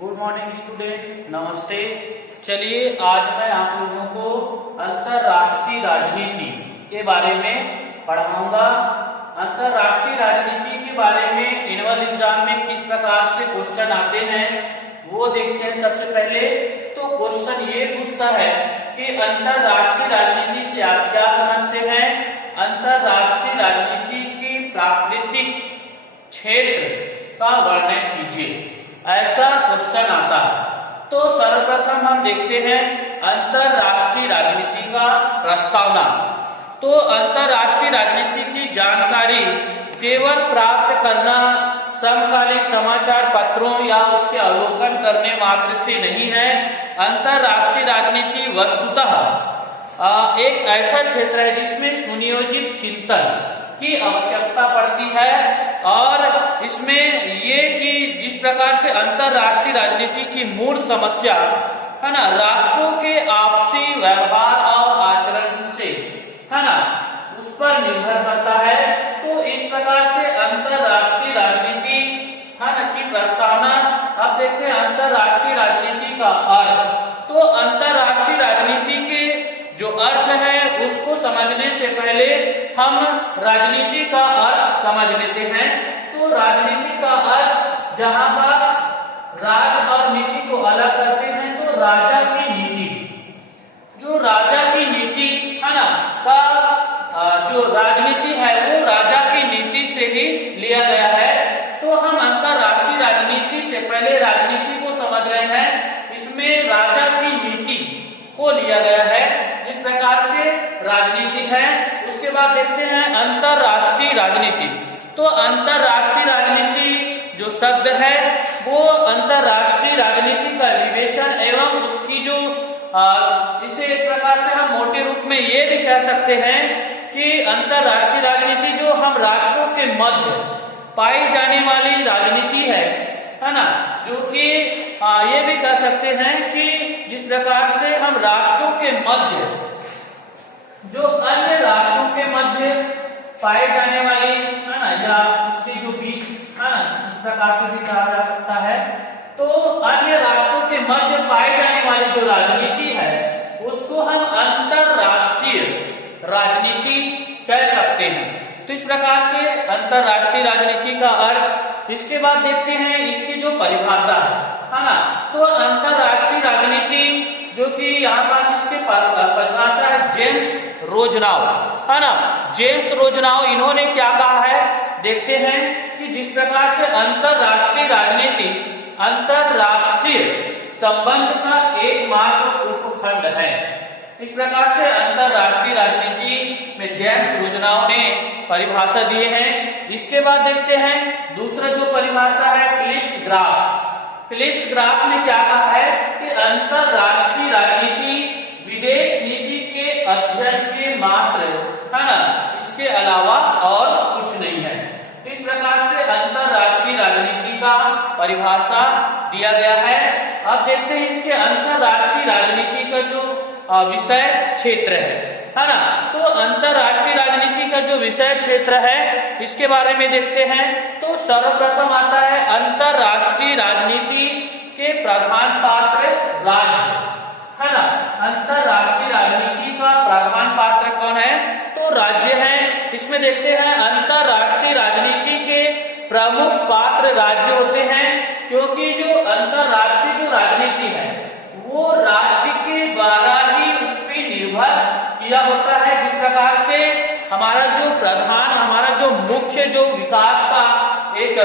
Good morning student, नमस्ते। चलिए आज मैं आप लोगों को अंतरराष्ट्रीय राजनीति के बारे में पढ़ाऊंगा। अंतरराष्ट्रीय राजनीति के बारे में एनुअल एग्जाम में किस प्रकार से क्वेश्चन आते हैं वो देखते हैं। सबसे पहले तो क्वेश्चन ये पूछता है कि अंतरराष्ट्रीय राजनीति से आप क्या समझते हैं। अंतरराष्ट्रीय राजनीति की प्राकृतिक क्षेत्र का वर्णन कीजिए, ऐसा क्वेश्चन आता है। तो सर्वप्रथम हम देखते हैं अंतरराष्ट्रीय राजनीति का प्रस्तावना। तो अंतरराष्ट्रीय राजनीति की जानकारी केवल प्राप्त करना समकालीन समाचार पत्रों या उसके अवलोकन करने मात्र से नहीं है। अंतरराष्ट्रीय राजनीति वस्तुतः एक ऐसा क्षेत्र है जिसमें सुनियोजित चिंतन की आवश्यकता पड़ती है और इसमें ये कि जिस प्रकार से अंतरराष्ट्रीय राजनीति की मूल समस्या है ना, राष्ट्रों के आपसी व्यवहार और आचरण से है ना, उस पर निर्भर करता है। तो इस प्रकार से अंतरराष्ट्रीय राजनीति है ना की प्रस्तावना। अब देखते हैं अंतरराष्ट्रीय राजनीति का अर्थ। तो अंतरराष्ट्रीय राजनीति के जो अर्थ है उसको समझने से पहले हम राजनीति का अर्थ समझ लेते हैं। तो राजनीति का अर्थ जहां पास राज और नीति को अलग करते हैं तो राजा की नीति, जो राजा की नीति है ना का जो राजनीति है वो राजा की नीति से ही लिया गया है। तो हम अंतरराष्ट्रीय राजनीति से पहले राजनीति को समझ रहे हैं, इसमें राजा की नीति को लिया गया है जिस प्रकार से राजनीति है। उसके बाद देखते हैं अंतरराष्ट्रीय राजनीति। तो अंतरराष्ट्रीय राजनीति जो शब्द है वो अंतरराष्ट्रीय राजनीति का विवेचन एवं उसकी जो इसे एक प्रकार से हम मोटे रूप में ये भी कह सकते हैं कि अंतरराष्ट्रीय राजनीति जो हम राष्ट्रों के मध्य पाई जाने वाली राजनीति है ना, जो कि ये भी कह सकते हैं कि जिस प्रकार से हम राष्ट्रों के मध्य जो अन्य राष्ट्रों के मध्य पाए जाने वाली है ना या उसके जो बीच है ना, इस प्रकार से भी कहा जा सकता है। तो अन्य राष्ट्रों के मध्य पाई जाने वाली जो राजनीति है उसको हम अंतरराष्ट्रीय राजनीति कह सकते हैं। तो इस प्रकार से अंतरराष्ट्रीय राजनीति का अर्थ। इसके बाद देखते हैं इसकी जो परिभाषा है ना। तो अंतरराष्ट्रीय राजनीति जो कि यहाँ पास इसके परिभाषा है जेम्स रोजनाव है ना। जेम्स रोजनाव इन्होंने क्या कहा है देखते हैं कि जिस प्रकार से अंतरराष्ट्रीय राजनीति अंतरराष्ट्रीय संबंध का एकमात्र उपखंड है। इस प्रकार से अंतरराष्ट्रीय राजनीति में जेम्स रोजनाव ने परिभाषा दिए हैं। इसके बाद देखते हैं दूसरा जो परिभाषा है फिलिप्स ग्रास। फिलिप्स ग्रास ने क्या कहा है कि अंतरराष्ट्रीय राजनीति विदेश नीति के अध्ययन के मात्र है ना, इसके अलावा और कुछ नहीं है। तो इस प्रकार से अंतरराष्ट्रीय राजनीति का परिभाषा दिया गया है। अब देखते हैं इसके अंतरराष्ट्रीय राजनीति का जो विषय क्षेत्र है ना। तो अंतरराष्ट्रीय राजनीति का जो विषय क्षेत्र है इसके बारे में देखते हैं। तो सर्वप्रथम आता है अंतरराष्ट्रीय राजनीति के प्रधान पात्र राज्य है ना। अंतरराष्ट्रीय राजनीति का प्रधान पात्र कौन है तो राज्य है। इसमें देखते हैं अंतरराष्ट्रीय राजनीति के प्रमुख पात्र राज्य होते हैं, क्योंकि जो अंतरराष्ट्रीय जो राजनीति है वो राज्य के द्वारा ही उस पर निर्भर किया होता है। जिस प्रकार से हमारा जो प्रधान हमारा जो मुख्य जो विकास का एक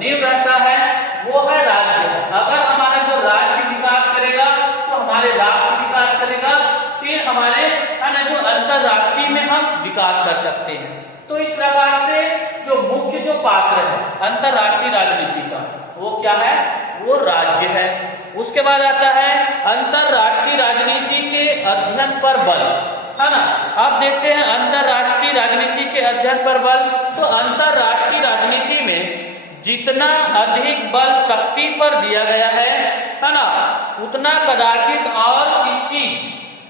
नींव रहता है वो है राज्य। अगर हमारा जो राज्य विकास करेगा तो हमारे राष्ट्र विकास करेगा, फिर हमारे जो अंतरराष्ट्रीय में हम विकास कर सकते हैं। तो इस प्रकार से जो मुख्य जो पात्र है अंतरराष्ट्रीय राजनीति का वो क्या है, वो राज्य है। उसके बाद आता है अंतरराष्ट्रीय राजनीति के अध्ययन पर बल है ना। अब देखते हैं अंतरराष्ट्रीय राजनीति के अध्ययन पर बल। तो अंतरराष्ट्रीय राजनीति में जितना अधिक बल शक्ति पर दिया गया है ना, उतना कदाचित और किसी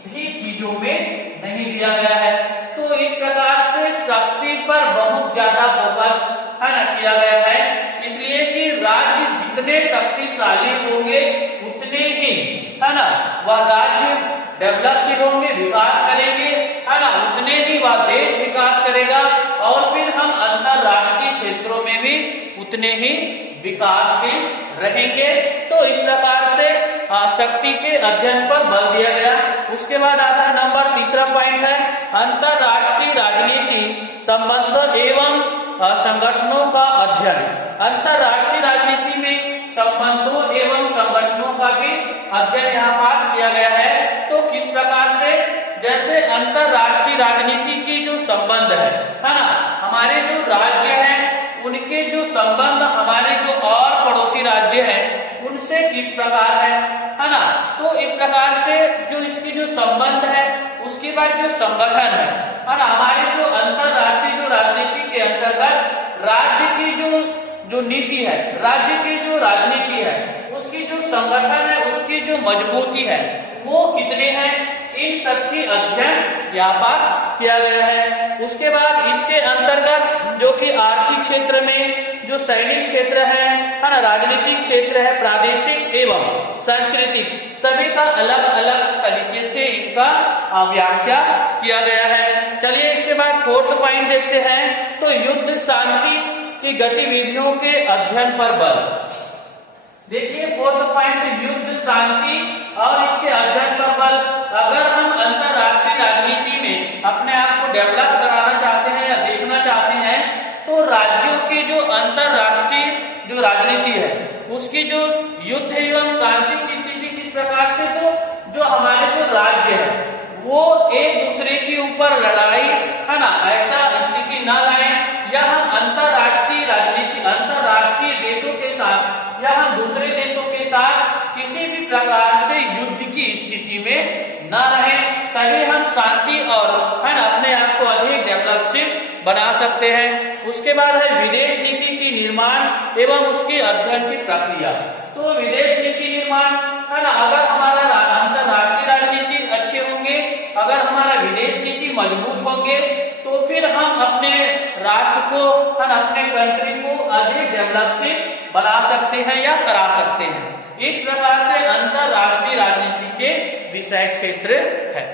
भी चीजों में नहीं दिया गया है। तो इस प्रकार से शक्ति पर बहुत ज्यादा फोकस है ना किया गया है, इसलिए कि राज्य जितने शक्तिशाली होंगे उतने ही, है ना, वह राज्य डेवलपशील होंगे, विकास करेंगे, है ना, उतने ही वह देश विकास करेगा और फिर हम अंतरराष्ट्रीय क्षेत्रों में भी उतने ही विकासशील रहेंगे। तो इस प्रकार से शक्ति के अध्ययन पर बल दिया गया। उसके बाद आता है नंबर तीसरा पॉइंट है अंतरराष्ट्रीय राजनीति संबंध एवं संगठनों का अध्ययन। अंतरराष्ट्रीय राजनीति में संबंधों एवं संगठनों का भी अध्ययन यहाँ पास किया गया है। तो किस प्रकार से, जैसे अंतरराष्ट्रीय राजनीति की जो संबंध है ना, हमारे जो राज्य हैं उनके जो संबंध हमारे जो और पड़ोसी राज्य हैं उनसे किस प्रकार है ना। तो इस प्रकार से जो इसकी जो संबंध है, उसके बाद जो संगठन है ना, हमारे जो अंतरराष्ट्रीय जो राजनीति के अंतर्गत राज्य की जो नीति है, राज्य की जो राजनीति है, उसकी जो संगठन है, उसकी जो मजबूती है वो कितने हैं, इन सब की अध्ययन यहाँ पास किया गया है। उसके बाद इसके अंतर्गत जो कि आर्थिक क्षेत्र में, जो सैनिक क्षेत्र है ना, राजनीतिक क्षेत्र है, प्रादेशिक एवं सांस्कृतिक, सभी का अलग अलग तरीके से इनका व्याख्या किया गया है। चलिए इसके बाद फोर्थ पॉइंट देखते हैं। तो युद्ध शांति की गतिविधियों के अध्ययन पर बल। देखिए फोर्थ पॉइंट युद्ध शांति और इसके अध्ययन पर बल। अगर हम अंतरराष्ट्रीय राजनीति में अपने आप को डेवलप कराना चाहते हैं या देखना चाहते हैं, तो राज्यों की जो अंतरराष्ट्रीय जो राजनीति है उसकी जो युद्ध एवं शांति की स्थिति किस प्रकार से, तो जो हमारे जो राज्य है वो एक दूसरे के ऊपर लड़ाई, है ना, ऐसा स्थिति न लाए, या हम अंतरराष्ट्रीय राजनीति अंतरराष्ट्रीय देशों के साथ या हम दूसरे देशों के साथ किसी भी प्रकार से युद्ध की स्थिति में न रहे, तभी हम शांति और, है ना, अपने आप को अधिक डेवलपशील बना सकते हैं। उसके बाद है विदेश नीति की निर्माण एवं उसके अध्ययन की प्रक्रिया। तो विदेश नीति निर्माण, है ना, अगर हमारा अंतरराष्ट्रीय राजनीति अच्छे होंगे, अगर हमारा विदेश नीति मजबूत होंगे, तो फिर हम अपने राष्ट्र को, है ना, अपने कंट्री को अधिक डेवलपशील बना सकते हैं या करा सकते हैं। इस प्रकार से अंतरराष्ट्रीय राजनीति के विषय क्षेत्र है।